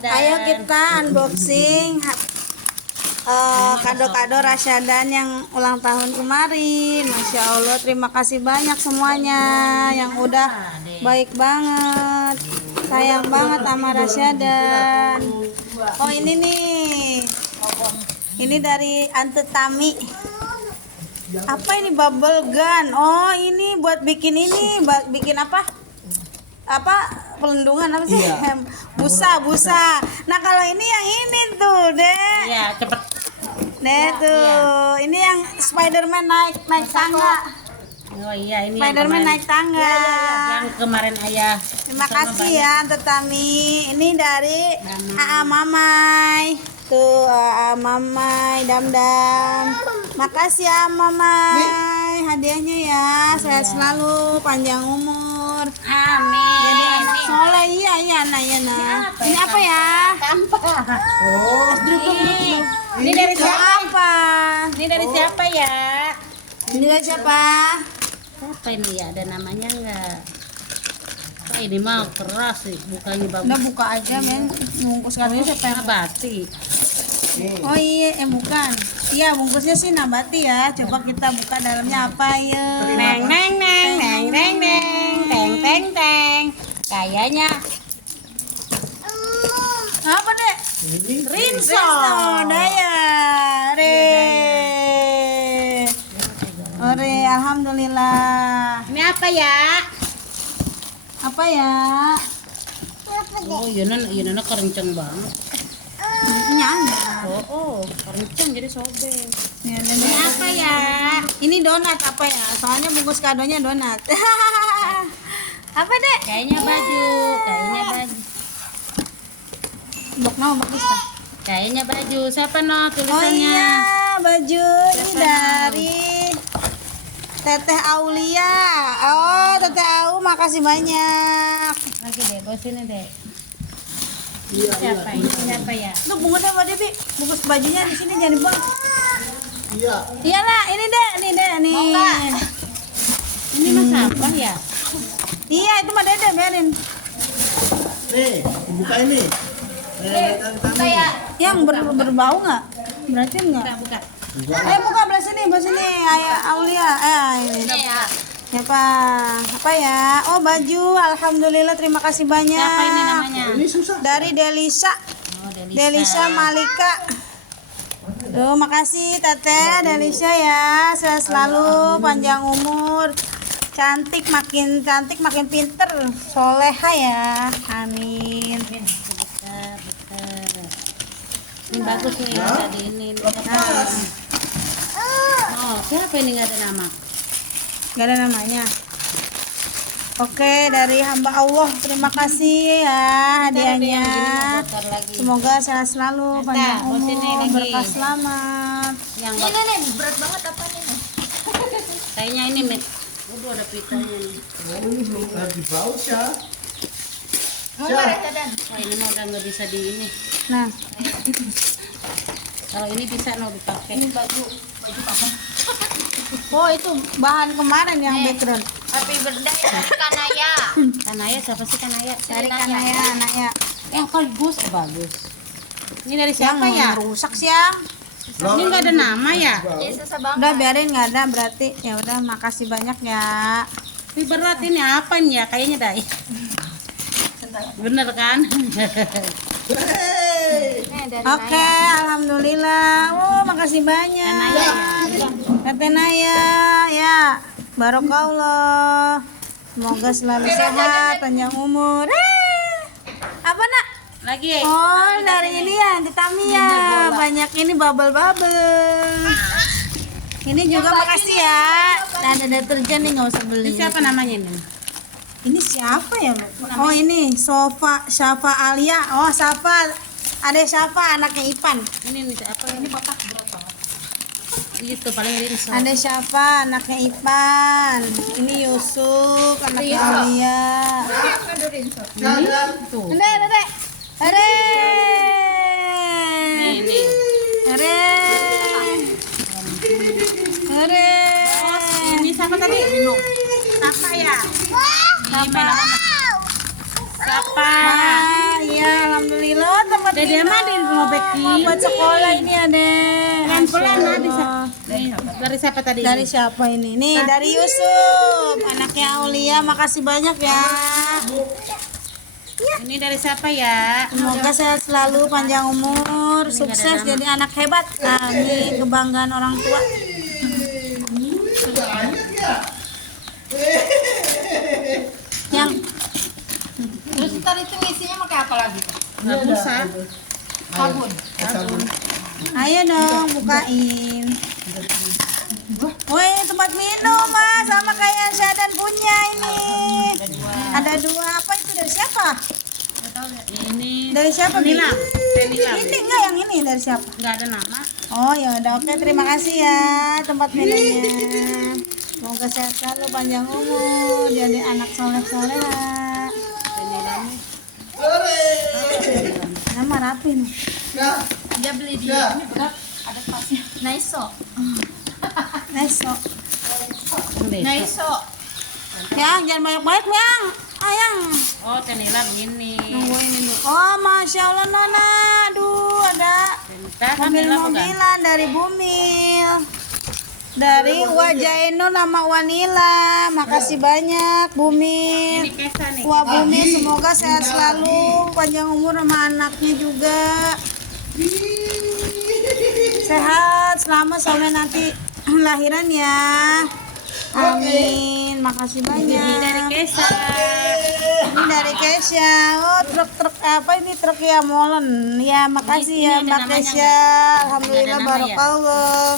Ayo kita unboxing kado-kado Rasyadan yang ulang tahun kemarin. Masya Allah, terima kasih banyak semuanya yang udah baik banget, sayang banget sama Rasyadan. Oh ini nih, ini dari Ante Tami. Apa ini, bubble gun? Oh ini buat bikin ini, bikin apa pelindungan apa sih? Iya. busa. Nah kalau ini yang ini tuh deh. Iya cepet. Deh tuh, iya. Ini yang Spiderman naik tangga. Oh iya ini. Spiderman naik tangga. Iya. Yang kemarin ayah. Terima kasih ya Tetami. Ini dari AA Mamai. Tuh AA Mamai, Dam. Makasih ya Mamai, hadiahnya ya. Sehat selalu, panjang umur. Amin. Jadi anak soleh. Iya nah. Ini apa ya? Sampah. Oh, Ini dari siapa? Ini Dari siapa ya? Ini dari siapa? Apa ini ya? Ada namanya enggak? Oh, ini mah keras sih, bukanya bagus. Udah buka aja men, bungkus katanya siapa yang Nabati. Oh iya, bukan. Iya, bungkusnya sih nabati ya. Coba kita buka dalamnya apa ya. Teng. Kayaknya Apa dek? Rinso. Daya. Ore, alhamdulillah. Ini apa ya? Apa ya? Oh, iya nana kerenceng banget. Nyangga. Oh, kerenceng jadi sobek. Ini apa ya? Ini donat apa ya? Soalnya bungkus kadonya donat. Apa dek? Kayaknya baju. Bok mau bagus tak? Kayaknya baju. Siapa no Oh tulisannya? iya, baju ini dari Teteh Aulia. Oh, Teteh Au, makasih banyak. Lagi deh, bawa sini deh. Siapa ini? Siapa ya? Tuh bungkusnya Pak Devi, bungkus bajunya di sini jangan dibuang. Iya. Iyalah, ini deh, nih. Mau nggak? Ini mah sampah ya? Iya, itu mah Dede, biarin. Nih, buka ini. Buka ya. Yang berbau nggak? Berarti enggak. Buka. Ayo buka belah sini, Ayah Aulia. Ini. Ini ya. Siapa? Apa ya? Oh, baju. Alhamdulillah, terima kasih banyak. Siapa ini namanya? Ini susah. Dari Delisa. Oh, Delisa Malika. Tuh, makasih Teteh Delisa ya. Sehat selalu, panjang umur. Cantik makin pinter. Soleha ya. Amin. Betul. Ini bagus nih, jadi ini. Oh, siapa ini nggak ada nama? Gak ada namanya. Oke, dari hamba Allah, terima kasih ya hadiahnya. Bentar lagi. Semoga sehat selalu, panjang Nah, sini umur, lagi. berkah selamat. Yang Ini berat banget apanya nih? kayaknya ini mit. Udah ada pitanya nih. Oh, ini belum lagi bau ya. Mau nggak Rasyadan? Wah, ini mah udah nggak bisa di ini. Nah, Kalau ini bisa no dipakai. Ini baju apa? oh itu bahan kemarin yang background. Happy birthday dari Kanaya. Kanaya siapa sih Kanaya? Dari Kanaya, anaknya. Yang bagus, bagus. Ini dari siapa Yang ya? rusak siang. Ini nggak ada nama ya? Jadi susah banget. Udah biarin, nggak ada berarti. Ya udah, makasih banyak ya. Ini berat ini apa nih ya? Kayaknya dah. Bener kan? Nih dari Oke, alhamdulillah. Oh, makasih banyak. Teteh Naya, ya. Barokallah. Semoga selalu sehat, panjang umur. Apa nak? Lagi. Oh, dari ini ya, di Tamiya. Banyak ini bubble. Ini juga makasih ya. Ada deterjen nih, nggak usah Ini beli. siapa namanya ini? Ini siapa ya? Oh, ini Syafa Alia. Oh, Syafa. Ada Syafa, anaknya Ipan. Ini siapa? Ini bapak berapa? Itu paling rinso. Ada Syafa, anaknya Ipan. Ini Yusuf, anaknya Alia. Tuh. Dek. Ada. Ini. Ini siapa tadi? Siapa ya? Siapa? Siapa? Iya, alhamdulillah. Dede mah di mau beki. buat sekolah ini ada. Pelan-pelan habis. Dari siapa tadi? Dari siapa ini? Nih dari Yusuf, anaknya Aulia. Makasih banyak ya. Ini dari siapa ya? Semoga sehat selalu, panjang umur, sukses jadi anak hebat. Amin, kebanggaan orang tua. Yang Terus ntar itu ngisinya pakai apa lagi? Nggak bisa. Sabun. ayo dong bukain. Woi, tempat minum mas, sama kayak Syadan punya ini. Ada dua, apa itu dari siapa? Ini Dari siapa? Bi? Nilam. Nilam. Ini enggak yang ini dari siapa? Nggak ada nama. Oh ya udah, oke, terima kasih ya tempat minumnya. Semoga sehat selalu, panjang umur, jadi anak soleh. Nama rapi nih. Nah, Dia beli di ya. ini berat. Ada tasnya. Naiso. Nesok. Naiso. Yang jangan banyak-banyak yang. Ayang. Oh, Nilam ini. Nungguin dulu. Oh, masya Allah Nona. Aduh, ada Kan Nilam bukan? mobil-mobilan dari Bumil. Dari Wajaino nama Wanila. Makasih banyak Bumil. Ini Kesa nih. Wah Bumil semoga sehat selalu, panjang umur sama anaknya juga. Sehat selama sampai nanti lahiran ya. Amin. Makasih Ini banyak. dari Kesa. Ini dari Kesya. Oh, truk apa ini, truk ya molen. Ya, makasih Ini ya ada Mbak namanya Kesya. Alhamdulillah Nggak ada nama ya? barakallah.